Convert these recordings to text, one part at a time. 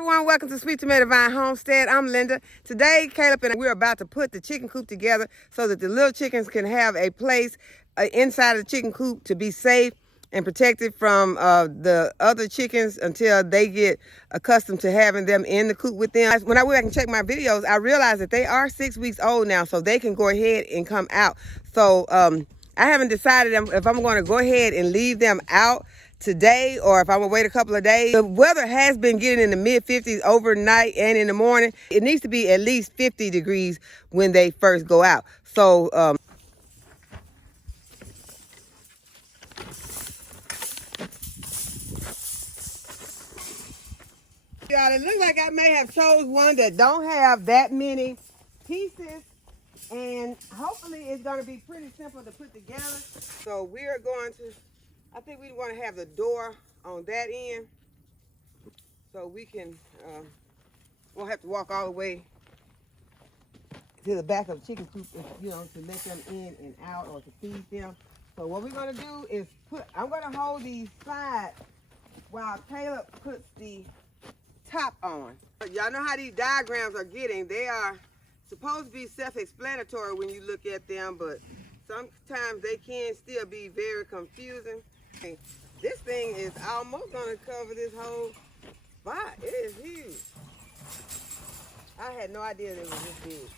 everyone, welcome to Sweet Tomato Vine Homestead. I'm Linda. Today, Caleb and we're about to put the chicken coop together so that the little chickens can have a place inside of the chicken coop to be safe and protected from the other chickens until they get accustomed to having them in the coop with them. When I went back and checked my videos, I realized that they are 6 weeks old now, so they can go ahead and come out. So I haven't decided if I'm going to go ahead and leave them out today or if I'm gonna wait a couple of days. The weather has been getting in the mid-50s overnight and in the morning. It needs to be at least 50 degrees when they first go out. So y'all, it looks like I may have chose one that don't have that many pieces, and hopefully it's gonna be pretty simple to put together. So we are going to, I think we want to have the door on that end so we can, won't have to walk all the way to the back of the chicken coop, you know, to let them in and out or to feed them. So what we're going to do is I'm going to hold these sides while Caleb puts the top on. Y'all know how these diagrams are getting. They are supposed to be self-explanatory when you look at them, but sometimes they can still be very confusing. This thing is almost going to cover this whole spot. It is huge. I had no idea that it was this big.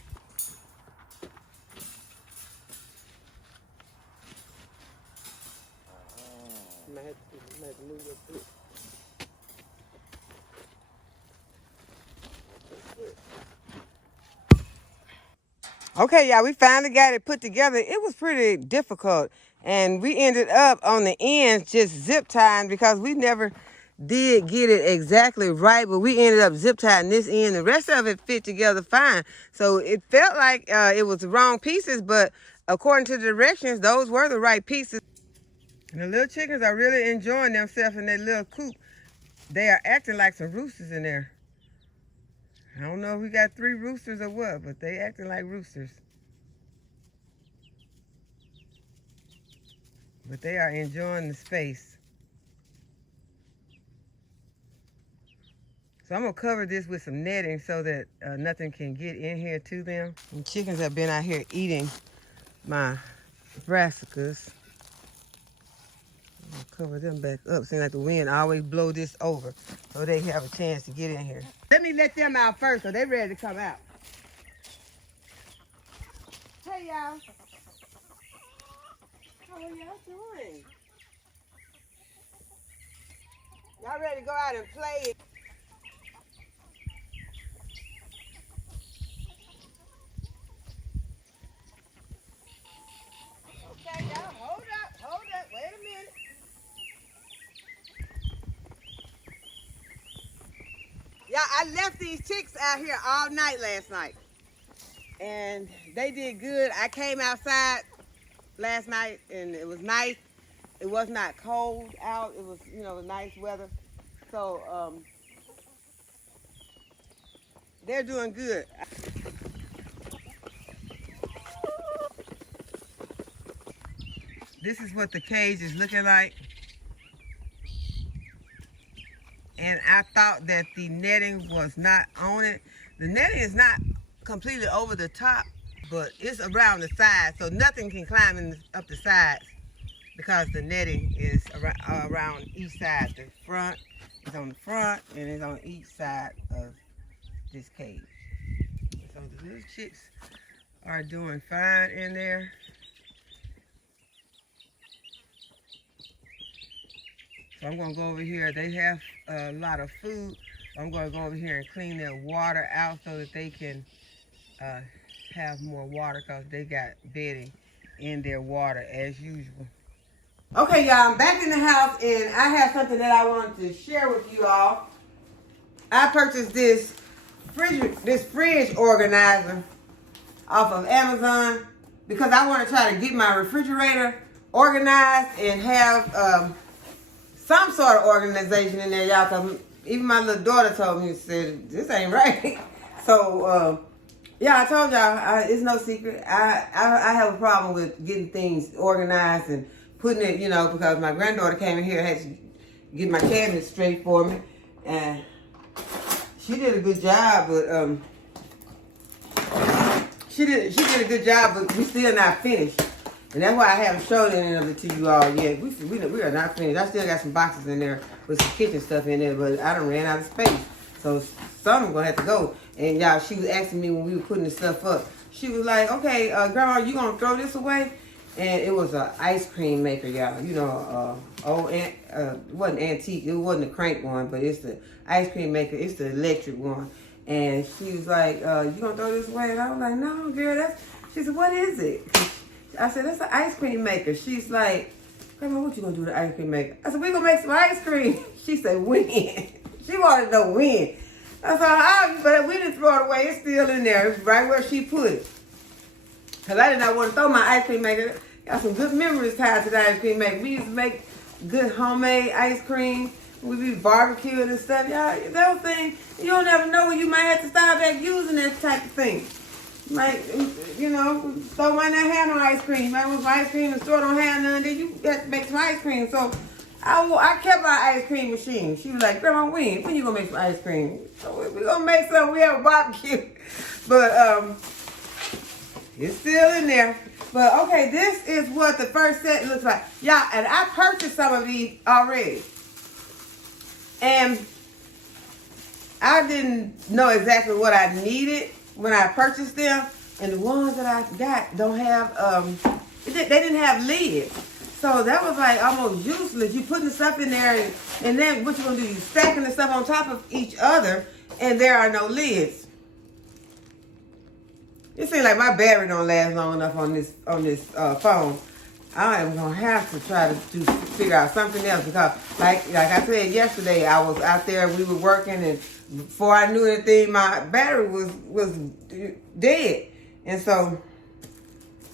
I might have to move your foot. Okay, y'all, we finally got it put together. It was pretty difficult, and we ended up on the ends just zip tying because we never did get it exactly right, but we ended up zip tying this end. The rest of it fit together fine. So it felt like it was the wrong pieces, but according to the directions, those were the right pieces. And the little chickens are really enjoying themselves in their little coop. They are acting like some roosters in there. I don't know if we got 3 roosters or what, but they acting like roosters. But they are enjoying the space. So I'm gonna cover this with some netting so that nothing can get in here to them. And chickens have been out here eating my brassicas. I'm gonna cover them back up. Seems like the wind always blow this over so they have a chance to get in here. Let me let them out first so they're ready to come out. Hey y'all. How are y'all doing? Y'all ready to go out and play? Okay, y'all, hold up, wait a minute. Yeah, I left these chicks out here all night last night, and they did good. I came outside last night, and it was nice. It was not cold out. It was, you know, nice weather. So they're doing good. This is what the cage is looking like. And I thought that the netting was not on it. The netting is not completely over the top, but it's around the sides, so nothing can climb up the sides because the netting is around each side. The front is on the front, and it's on each side of this cage. So the little chicks are doing fine in there. So I'm gonna go over here. They have a lot of food. I'm gonna go over here and clean their water out so that they can have more water because they got bedding in their water as usual. Okay, y'all, I'm back in the house and I have something that I wanted to share with you all. I purchased this fridge organizer off of Amazon because I want to try to get my refrigerator organized and have some sort of organization in there, y'all, because even my little daughter told me, said, this ain't right. So, yeah, I told y'all, it's no secret. I have a problem with getting things organized and putting it, you know, because my granddaughter came in here and had to get my cabinet straight for me. And she did a good job, but she did a good job, but we still not finished. And that's why I haven't showed any of it to you all yet. We are not finished. I still got some boxes in there with some kitchen stuff in there, but I done ran out of space. So some gonna have to go. And y'all, she was asking me when we were putting the stuff up. She was like, okay, Grandma, you gonna throw this away? And it was an ice cream maker, y'all. You know, it wasn't antique. It wasn't a crank one, but it's the ice cream maker. It's the electric one. And she was like, you gonna throw this away? And I was like, no, girl, she said, what is it? I said, that's an ice cream maker. She's like, Grandma, what you gonna do with the ice cream maker? I said, we gonna make some ice cream. She said, when? She wanted to know when. I said, but we didn't throw it away. It's still in there. It's right where she put it. Because I did not want to throw my ice cream maker. Got some good memories tied to the ice cream maker. We used to make good homemade ice cream. We be barbecuing and stuff. Y'all, those things, you don't never know when you might have to start back using that type of thing. You might, you know, store might not have no ice cream. You might want some ice cream and the store don't have none. Then you have to make some ice cream. So I kept our ice cream machine. She was like, Grandma, when you gonna make some ice cream? So we're gonna make some. We have a barbecue. But it's still in there. But okay, this is what the first set looks like. Y'all, and I purchased some of these already. And I didn't know exactly what I needed when I purchased them. And the ones that I got don't have, they didn't have lids. So that was like almost useless. You putting the stuff in there and then what you gonna do? You stacking the stuff on top of each other and there are no lids. It seems like my battery don't last long enough on this phone. I am gonna have to try to figure out something else because, like I said yesterday, I was out there. We were working, and before I knew anything, my battery was dead, and so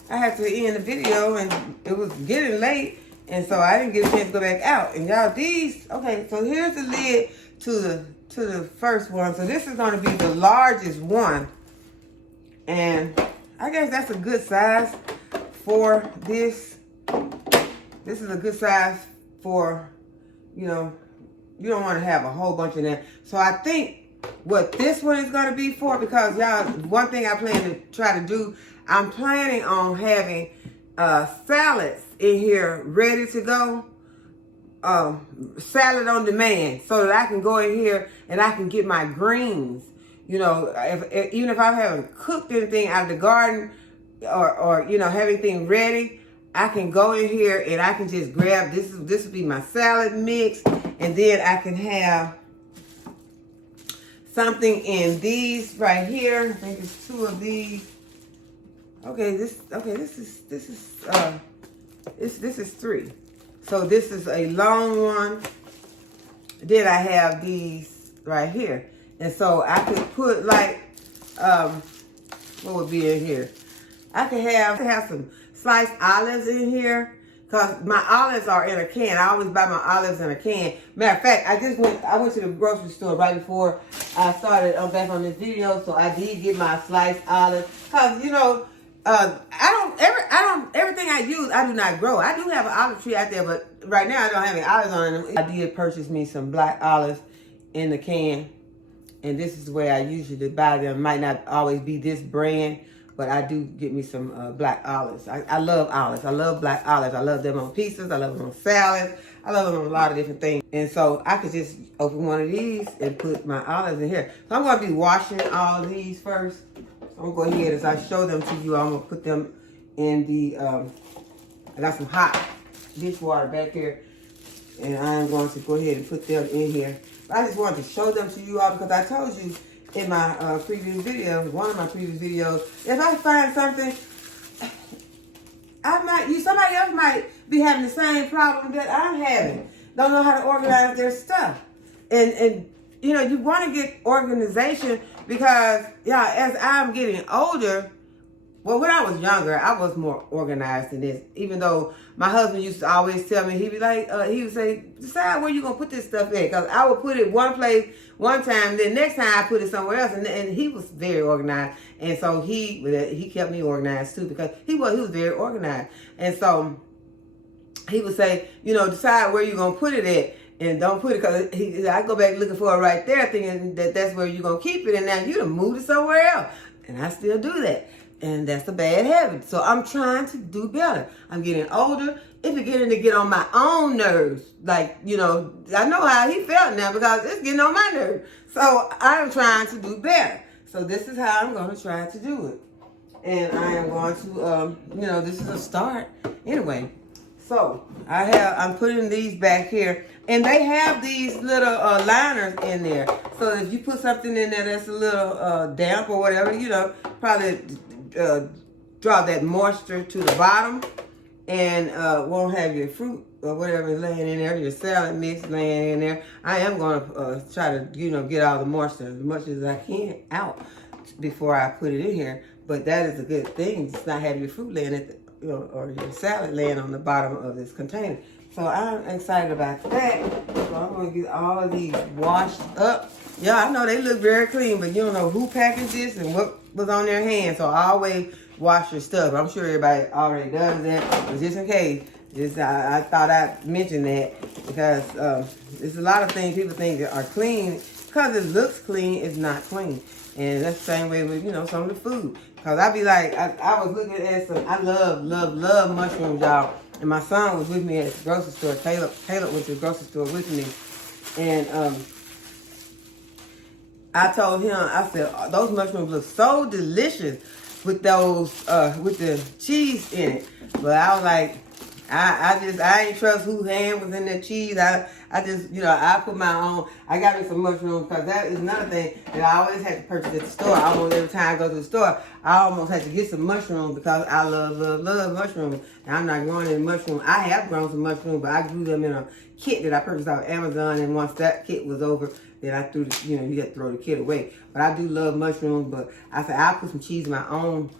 I had to end the video, and it was getting late, and so I didn't get a chance to go back out. And y'all, these okay. So here's the lid to the first one. So this is gonna be the largest one. And I guess that's a good size for this. This is a good size for, you know, you don't want to have a whole bunch in there. So I think what this one is going to be for, because y'all, one thing I plan to try to do, I'm planning on having salads in here ready to go. Salad on demand so that I can go in here and I can get my greens. You know, even if I haven't cooked anything out of the garden or you know, have anything ready, I can go in here and I can just grab, this will be my salad mix, and then I can have something in these right here. I think it's 2 of these. Okay, this is 3. So this is a long one. Then I have these right here. And so I could put like, what would be in here? I could have some sliced olives in here because my olives are in a can. I always buy my olives in a can. Matter of fact, I went to the grocery store right before I started back on this video, so I did get my sliced olives. Cause you know, everything I use, I do not grow. I do have an olive tree out there, but right now I don't have any olives on them. I did purchase me some black olives in the can. And this is the way I usually buy them. Might not always be this brand, but I do get me some black olives. I love olives. I love black olives. I love them on pizzas. I love them on salads. I love them on a lot of different things. And so I could just open one of these and put my olives in here. So I'm going to be washing all of these first. So I'm going to go ahead as I show them to you. I'm going to put them in the, I got some hot dishwater back here. And I'm going to go ahead and put them in here. I just wanted to show them to you all because I told you in my previous video, one of my previous videos, if I find something, somebody else might be having the same problem that I'm having. Don't know how to organize their stuff. And you know, you want to get organization because, yeah, as I'm getting older, well, when I was younger, I was more organized than this. Even though my husband used to always tell me, he'd be like, he would say, decide where you're going to put this stuff in. Because I would put it one place one time, then next time I put it somewhere else. And he was very organized. And so he kept me organized too because he was very organized. And so he would say, you know, decide where you're going to put it at. and don't put it, because I go back looking for it right there thinking that that's where you're going to keep it, and now you done moved it somewhere else. And I still do that. And that's a bad habit. So I'm trying to do better. I'm getting older. It's beginning to get on my own nerves. Like, you know, I know how he felt now because it's getting on my nerves. So I'm trying to do better. So this is how I'm going to try to do it. And I am going to, you know, this is a start. Anyway, so I'm putting these back here. And they have these little liners in there. So if you put something in there that's a little damp or whatever, you know, probably draw that moisture to the bottom and won't have your fruit or whatever laying in there, your salad mix laying in there. I am going to try to, you know, get all the moisture as much as I can out before I put it in here. But that is a good thing, just not have your fruit laying at the, you know, or your salad laying on the bottom of this container. So I'm excited about that. So I'm going to get all of these washed up. Yeah, I know they look very clean, but you don't know who packaged this and what was on their hands. So always wash your stuff. I'm sure everybody already does that, but just in case, I thought I'd mention that because there's a lot of things people think that are clean. Because it looks clean, it's not clean. And that's the same way with, you know, some of the food. Because I be like, I was looking at some, I love mushrooms, y'all. And my son was with me at the grocery store. Caleb went to the grocery store with me. And I told him, I said, those mushrooms look so delicious with those, with the cheese in it. But I was like, I ain't trust whose hand was in that cheese. I just, you know, I put my own. I got me some mushrooms because that is another thing that I always had to purchase at the store. Almost every time I go to the store, I almost had to get some mushrooms because I love mushrooms. And I'm not growing any mushrooms. I have grown some mushrooms, but I grew them in a kit that I purchased off Amazon. And once that kit was over, then I threw the, you know, you had to throw the kit away. But I do love mushrooms. But I said I'll put some cheese in my own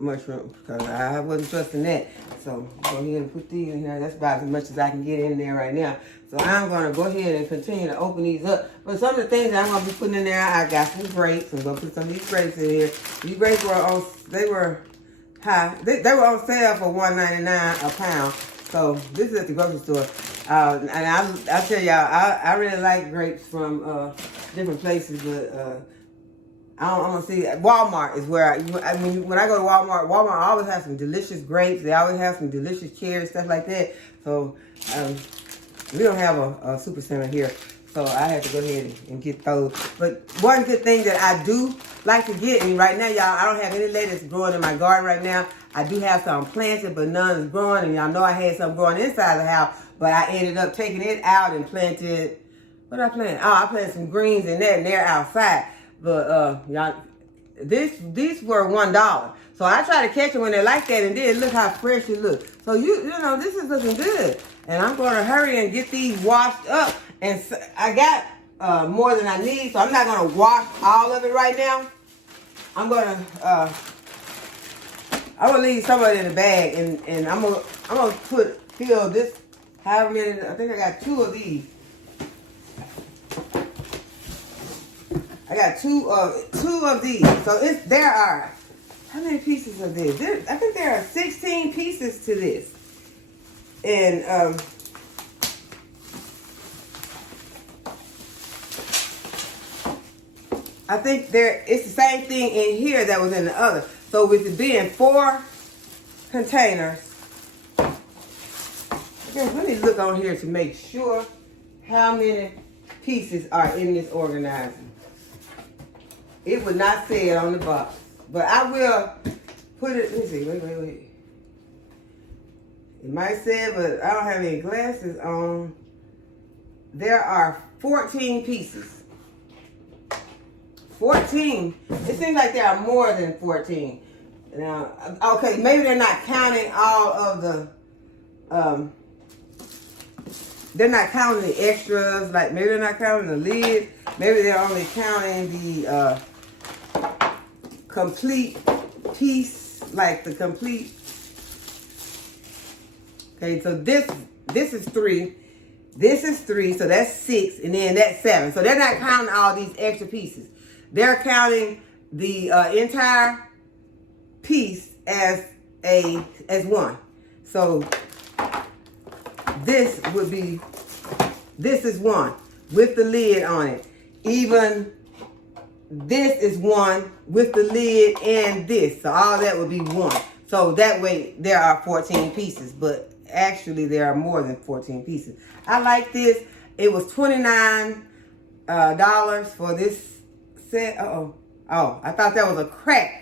mushrooms because I wasn't trusting that. So go ahead and put these in there. That's about as much as I can get in there right now. So I'm going to go ahead and continue to open these up. But some of the things that I'm going to be putting in there, I got some grapes. I'm going to put some of these grapes in here. These grapes were on, they were high. They were on sale for $1.99 a pound. So this is at the grocery store. And I tell y'all, I really like grapes from different places, but I'm gonna see. Walmart is where I mean, when I go to Walmart always has some delicious grapes. They always have some delicious cherries, stuff like that. So we don't have a super center here, so I have to go ahead and get those. But one good thing that I do like to get, and right now, y'all, I don't have any lettuce growing in my garden right now. I do have some planted, but none is growing. And y'all know I had some growing inside the house, but I ended up taking it out and planted. What did I plant? Oh, I planted some greens in there, and they're outside. But y'all, these were $1. So I try to catch them when they're like that, and then look how fresh it looks. So you know, this is looking good. And I'm going to hurry and get these washed up. And I got more than I need, so I'm not going to wash all of it right now. I'm going to leave some of it in the bag, and I'm gonna fill this. However many, I think I got 2 of these. I got two of these. So there are, how many pieces of this? I think there are 16 pieces to this. And I think it's the same thing in here that was in the other. So with it being 4 containers, I guess let me look on here to make sure how many pieces are in this organizer. It would not say it on the box, but I will put it. Let me see. Wait. It might say it, but I don't have any glasses on. There are 14 pieces. 14. It seems like there are more than 14. Now, okay, maybe they're not counting all of the. They're not counting the extras. Like maybe they're not counting the lid. Maybe they're only counting the complete piece, like the complete. Okay, so this is 3. This is 3, so that's 6, and then that's 7. So they're not counting all these extra pieces. They're counting the entire piece as one. So this would be this is one with the lid on it. Even this is one with the lid and this. So all that would be one. So that way there are 14 pieces, but actually there are more than 14 pieces. I like this. It was $29 for this set. Oh, I thought that was a crack.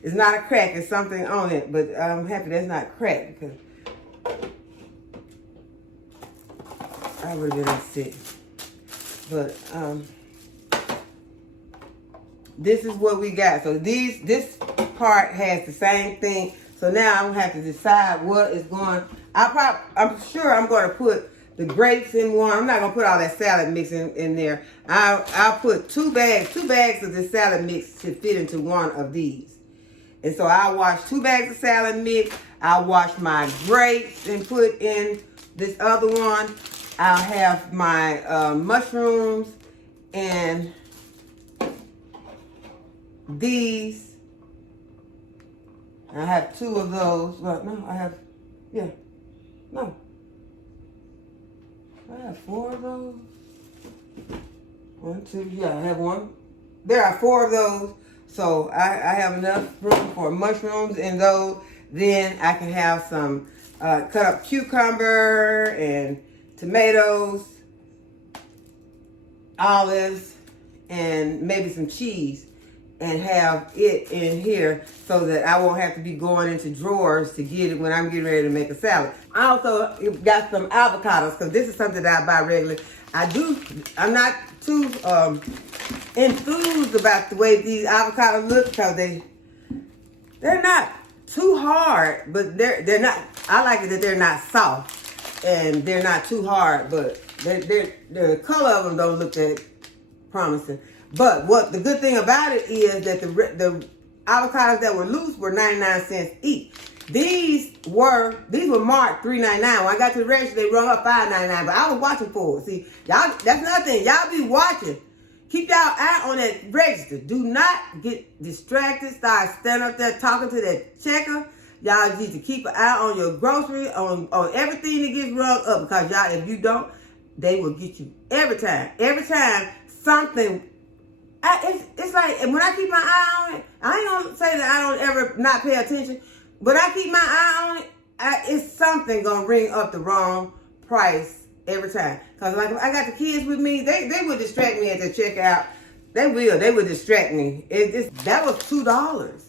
It's not a crack, it's something on it, but I'm happy that's not cracked because I would have been upset. But this is what we got. So this part has the same thing. So now I'm gonna have to decide what is going. I'm sure I'm gonna put the grapes in one. I'm not gonna put all that salad mix in there. I'll put two bags of this salad mix to fit into one of these. And so I'll wash 2 bags of salad mix. I'll wash my grapes and put in this other one. I'll have my mushrooms and these. I have 2 of those. Well, no, I have 4 of those. 1, 2, yeah, I have 1. There are 4 of those. So I have enough room for mushrooms in those. Then I can have some cut up cucumber and tomatoes, olives, and maybe some cheese, and have it in here so that I won't have to be going into drawers to get it when I'm getting ready to make a salad. I also got some avocados because this is something that I buy regularly. I'm not too enthused about the way these avocados look because they're not too hard, but they're not. I like it that they're not soft and they're not too hard, but the color of them don't look that promising. But what the good thing about it is that the avocados that were loose were 99 cents each. These were marked $3.99. When I got to the register, they rung up $5.99. But I was watching for it. See, y'all, that's another thing. Y'all be watching. Keep y'all eye on that register. Do not get distracted. Start standing up there talking to that checker. Y'all need to keep an eye on your grocery, on everything that gets rung up. Because y'all, if you don't, they will get you every time. Every time something. It's like when I keep my eye on it. I ain't gonna say that I don't ever not pay attention. But I keep my eye on it, it's something gonna ring up the wrong price every time. Cause like I got the kids with me, they would distract me at the checkout. They would distract me. That was $2.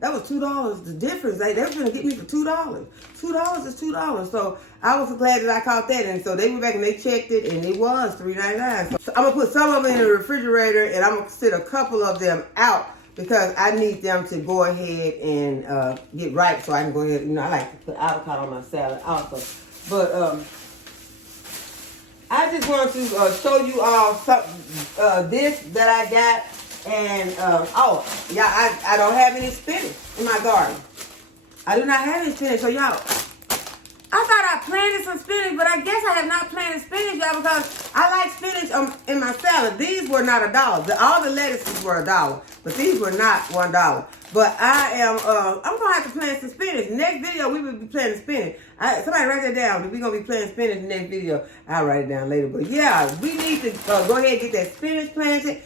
That was $2. The difference, they were gonna get me for $2. $2 is $2. So I was glad that I caught that. And so they went back and they checked it and it was $3.99. So I'm gonna put some of them in the refrigerator and I'm gonna sit a couple of them out because I need them to go ahead and get ripe so I can go ahead. You know, I like to put avocado on my salad also. But I just want to show you all this that I got. And, I don't have any spinach in my garden. I do not have any spinach. So, y'all, I thought I planted some spinach, but I guess I have not planted spinach, y'all, because I like spinach in my salad. These were not $1. All the lettuces were $1, but these were not $1. But I am, I'm going to have to plant some spinach. Next video, we will be planting spinach. Somebody write that down. We're going to be planting spinach in the next video. I'll write it down later. But, yeah, we need to go ahead and get that spinach planted.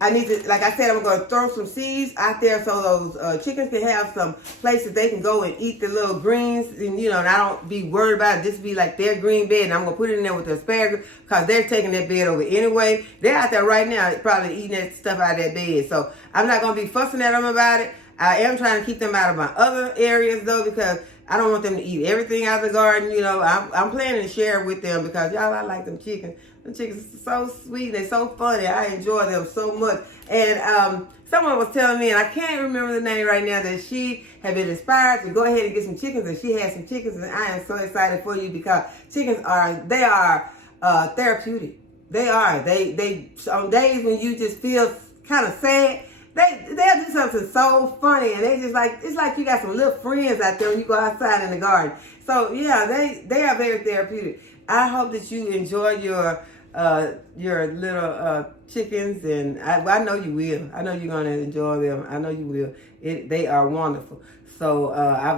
I need to, like I said, I'm going to throw some seeds out there so those chickens can have some places they can go and eat the little greens. And, you know, and I don't be worried about it. This be like their green bed. And I'm going to put it in there with the asparagus because they're taking that bed over anyway. They're out there right now probably eating that stuff out of that bed. So I'm not going to be fussing at them about it. I am trying to keep them out of my other areas, though, because I don't want them to eat everything out of the garden. You know, I'm planning to share with them because, y'all, I like them chickens. The chickens are so sweet. They're so funny. I enjoy them so much. And someone was telling me, and I can't remember the name right now, that she had been inspired to go ahead and get some chickens. And she had some chickens. And I am so excited for you because chickens are therapeutic. They are. They on days when you just feel kind of sad, they'll do something so funny. And they just like, it's like you got some little friends out there when you go outside in the garden. So, yeah, they are very therapeutic. I hope that you enjoy your little chickens, and I know you will. I know you're gonna enjoy them. I know you will. They are wonderful. So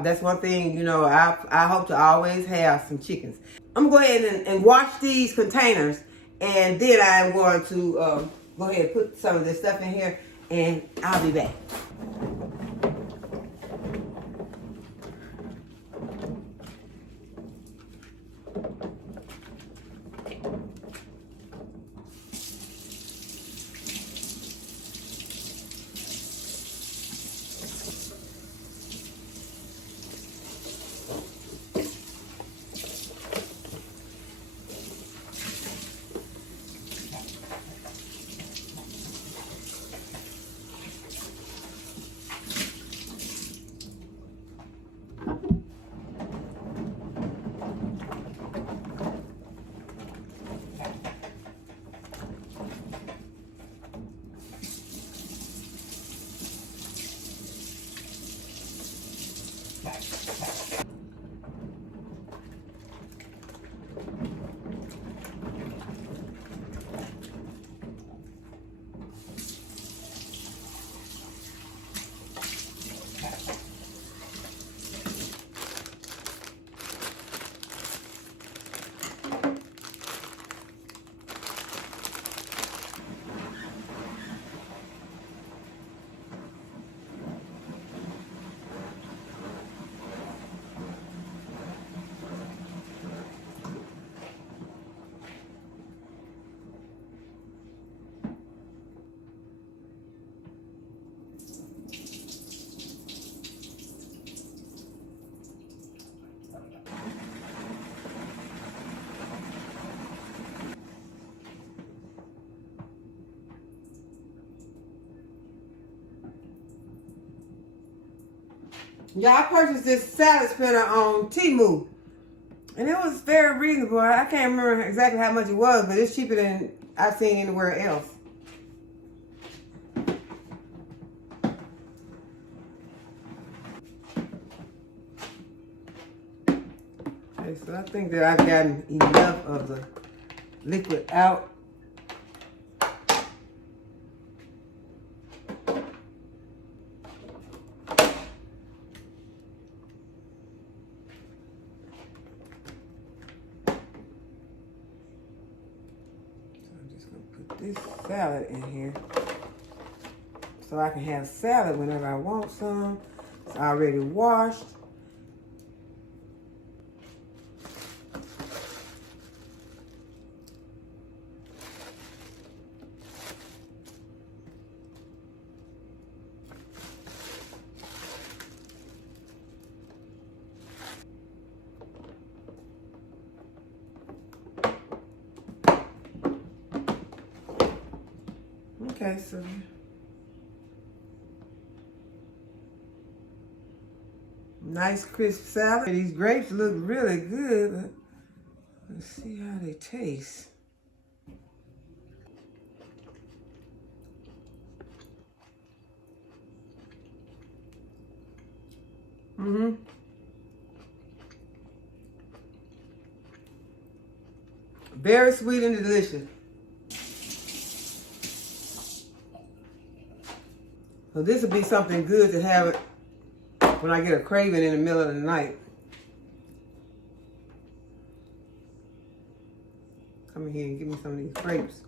that's one thing, you know, I hope to always have some chickens. I'm gonna go ahead and wash these containers, and then I'm going to go ahead and put some of this stuff in here, and I'll be back. Y'all, I purchased this salad spinner on Temu, and it was very reasonable. I can't remember exactly how much it was, but it's cheaper than I've seen anywhere else. Okay, so I think that I've gotten enough of the liquid out. This salad in here so I can have salad whenever I want some. It's already washed. Okay, so nice crisp salad. These grapes look really good, but let's see how they taste. Very sweet and delicious. So this would be something good to have it when I get a craving in the middle of the night. Come in here and give me some of these grapes.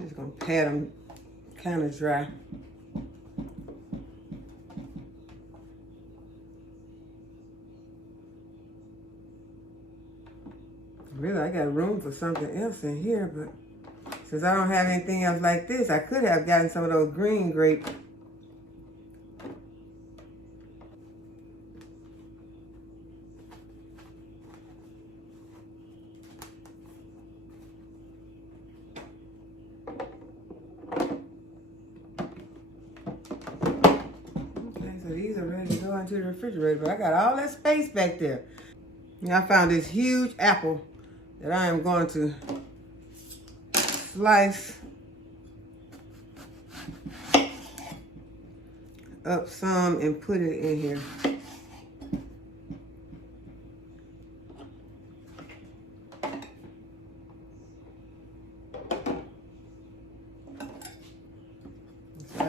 Just gonna pat them kind of dry. Really, I got room for something else in here, but since I don't have anything else like this, I could have gotten some of those green grapes. So these are ready to go into the refrigerator, but I got all that space back there. And I found this huge apple that I am going to slice up some and put it in here.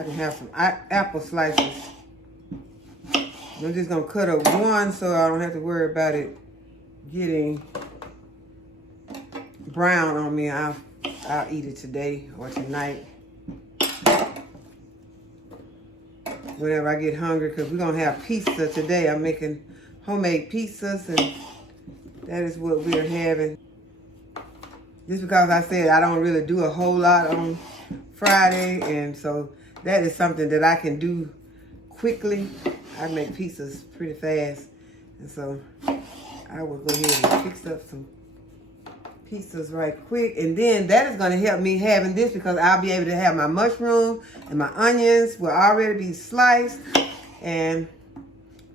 I can have some apple slices. I'm just gonna cut up one so I don't have to worry about it getting brown on me. I'll eat it today or tonight. Whenever I get hungry, because we're gonna have pizza today. I'm making homemade pizzas, and that is what we're having. Just because I said I don't really do a whole lot on Friday, and so that is something that I can do quickly. I make pizzas pretty fast, and so I will go ahead and fix up some pizzas right quick, and then that is going to help me having this, because I'll be able to have my mushroom and my onions will already be sliced, and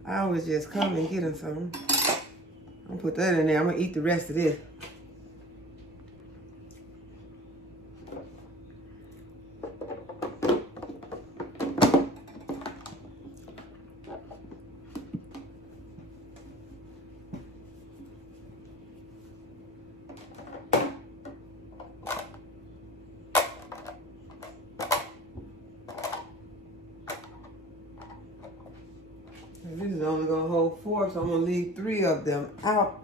I always just come and get them some. I'm gonna put that in there. I'm gonna eat the rest of this. This is only gonna hold 4, so I'm gonna leave 3 of them out.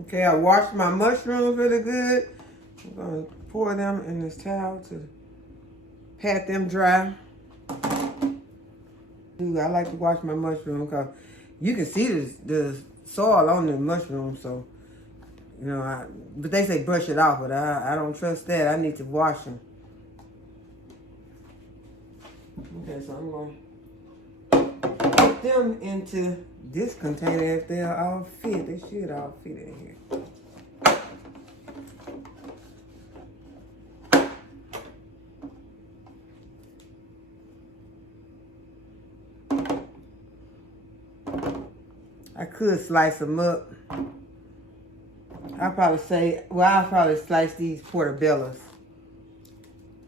Okay, I washed my mushrooms really good. I'm gonna pour them in this towel to pat them dry. I like to wash my mushroom because you can see the soil on the mushroom, so you know. But they say brush it off, but I don't trust that. I need to wash them. Okay, so I'm going to put them into this container if they'll all fit. They should all fit in here. I could slice them up. I'll probably slice these portobellos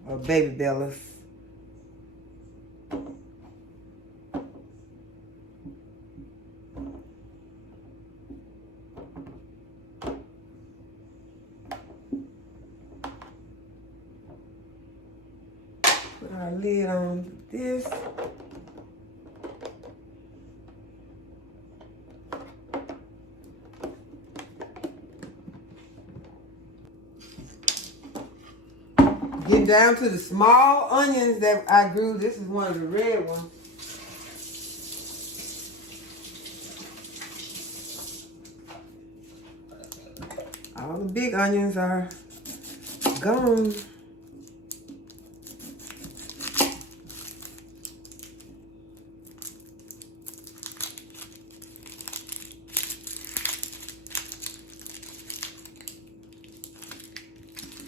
or baby bellas. Put our lid on this. Getting down to the small onions that I grew. This is one of the red ones. All the big onions are gone.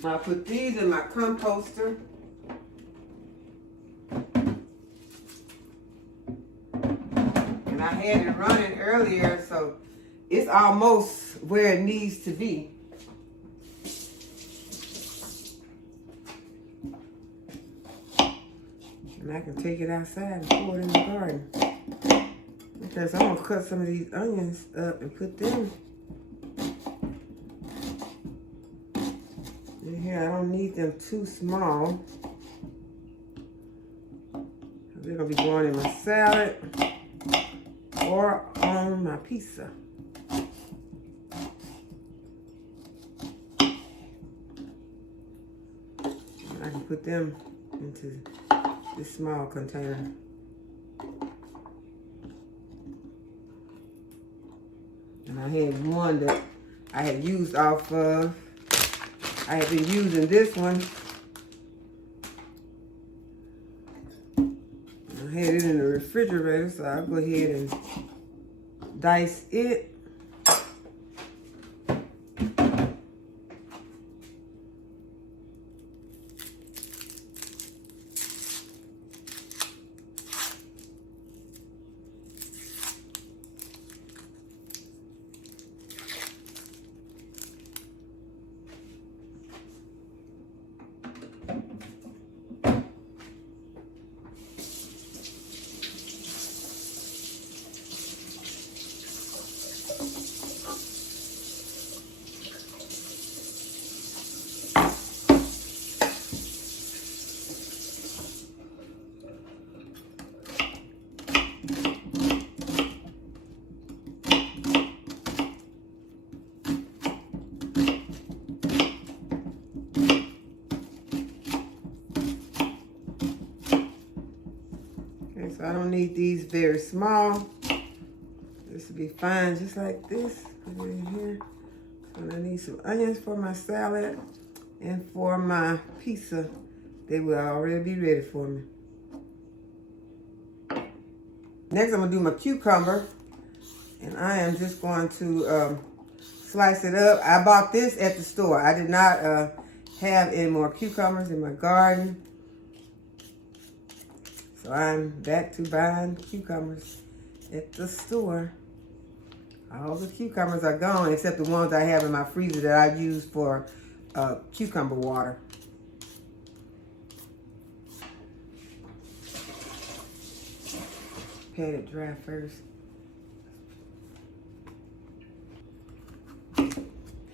I put these in my composter. And I had it running earlier, so it's almost where it needs to be. And I can take it outside and pour it in the garden. Because I'm going to cut some of these onions up and put them in here. I don't need them too small. They're going to be going in my salad or on my pizza. And I can put them into this small container. And I had one that I had used off of. I have been using this one. I had it in the refrigerator, so I'll go ahead and dice it. So I don't need these very small. This will be fine just like this. Put it in here. And I need some onions for my salad and for my pizza. They will already be ready for me. Next, I'm gonna do my cucumber. And I am just going to slice it up. I bought this at the store. I did not have any more cucumbers in my garden. So I'm back to buying cucumbers at the store. All the cucumbers are gone except the ones I have in my freezer that I use for cucumber water. Pat it dry first.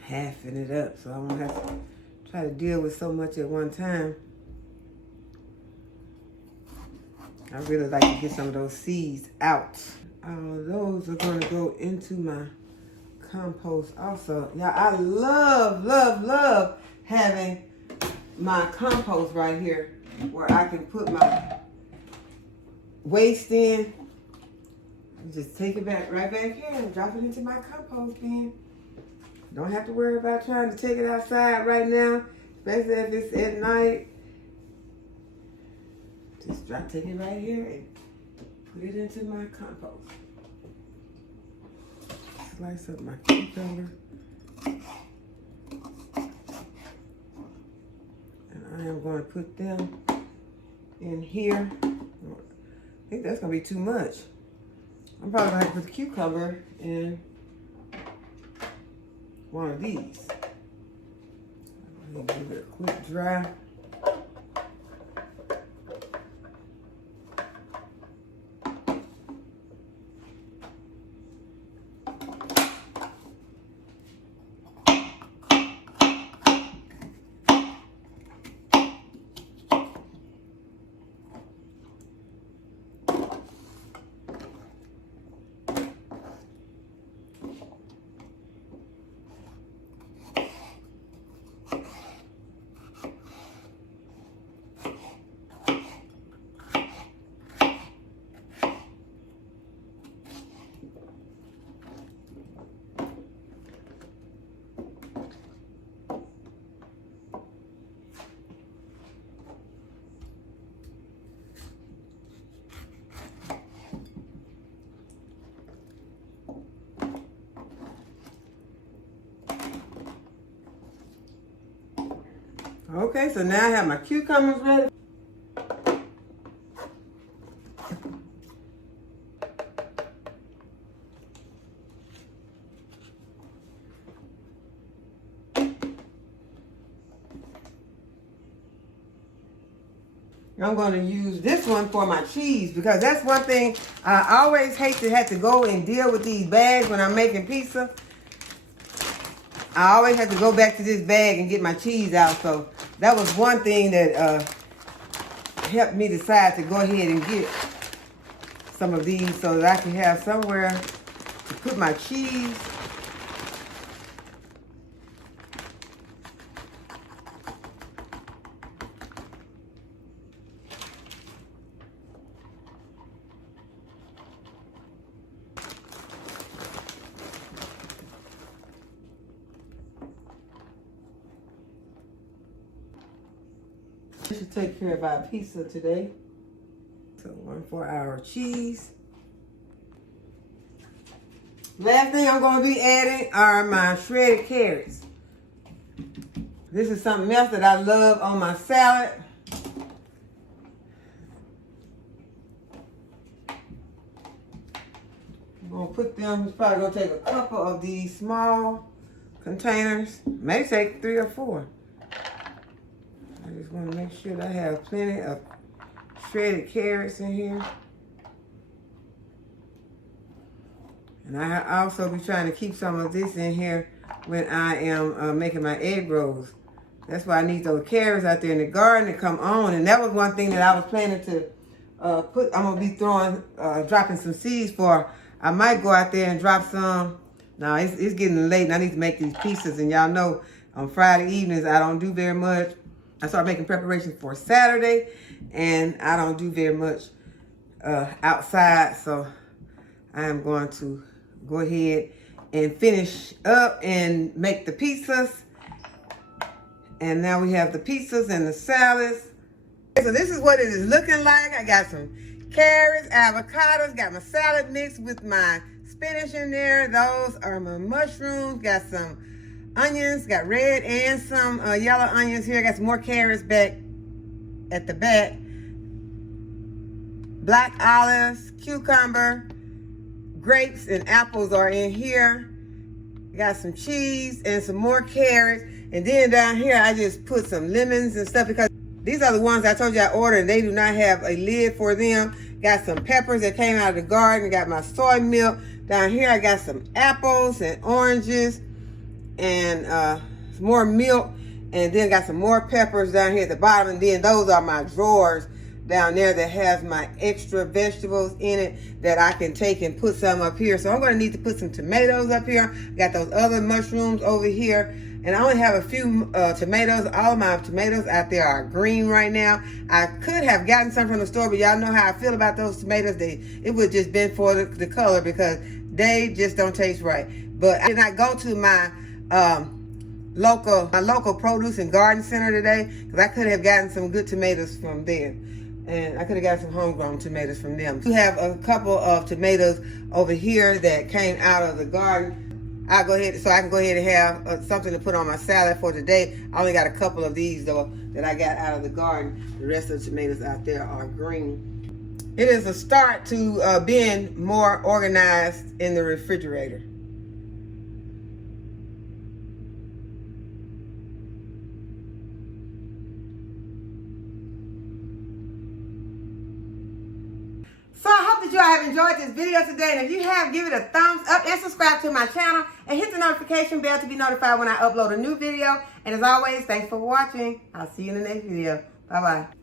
Halving it up so I won't have to try to deal with so much at one time. I really like to get some of those seeds out. All of those are going to go into my compost also. Yeah, I love, love, love having my compost right here where I can put my waste in. And just take it back right back here and drop it into my compost bin. Don't have to worry about trying to take it outside right now, especially if it's at night. Just take it right here and put it into my compost. Slice up my cucumber. And I am going to put them in here. I think that's going to be too much. I'm probably going to have to put the cucumber in one of these. I'm going to give it a quick dry. Okay, so now I have my cucumbers ready. I'm going to use this one for my cheese because that's one thing I always hate to have to go and deal with these bags when I'm making pizza. I always have to go back to this bag and get my cheese out. So that was one thing that helped me decide to go ahead and get some of these so that I can have somewhere to put my cheese. This should take care of our pizza today. So 1 for our cheese. Last thing I'm going to be adding are my shredded carrots. This is something else that I love on my salad. I'm going to put them, it's probably going to take a couple of these small containers. May take 3 or 4. I just want to make sure that I have plenty of shredded carrots in here. And I also be trying to keep some of this in here when I am making my egg rolls. That's why I need those carrots out there in the garden to come on. And that was one thing that I was planning to put. I'm going to be dropping some seeds for. I might go out there and drop some. Now, it's getting late and I need to make these pizzas. And y'all know on Friday evenings, I don't do very much. I start making preparations for Saturday, and I don't do very much outside, so I am going to go ahead and finish up and make the pizzas. And now we have the pizzas and the salads. So this is what it is looking like. I got some carrots, avocados, got my salad mix with my spinach in there. Those are my mushrooms. Got some onions, got red and some yellow onions here. Got some more carrots back at the back. Black olives, cucumber, grapes, and apples are in here. Got some cheese and some more carrots. And then down here, I just put some lemons and stuff because these are the ones I told you I ordered and they do not have a lid for them. Got some peppers that came out of the garden. Got my soy milk. Down here, I got some apples and oranges and some more milk. And then got some more peppers down here at the bottom. And then those are my drawers down there that has my extra vegetables in it that I can take and put some up here. So I'm going to need to put some tomatoes up here. Got those other mushrooms over here. And I only have a few tomatoes. All of my tomatoes out there are green right now. I could have gotten some from the store, but y'all know how I feel about those tomatoes. It would just been for the color because they just don't taste right. But I did not go to my local produce and garden center today because I could have gotten some good tomatoes from there. And I could have got some homegrown tomatoes from them. We have a couple of tomatoes over here that came out of the garden. I'll go ahead, so I can go ahead and have something to put on my salad for today. I only got a couple of these though that I got out of the garden. The rest of the tomatoes out there are green. It is a start to being more organized in the refrigerator. So I hope that you all have enjoyed this video today. And if you have, give it a thumbs up and subscribe to my channel. And hit the notification bell to be notified when I upload a new video. And as always, thanks for watching. I'll see you in the next video. Bye-bye.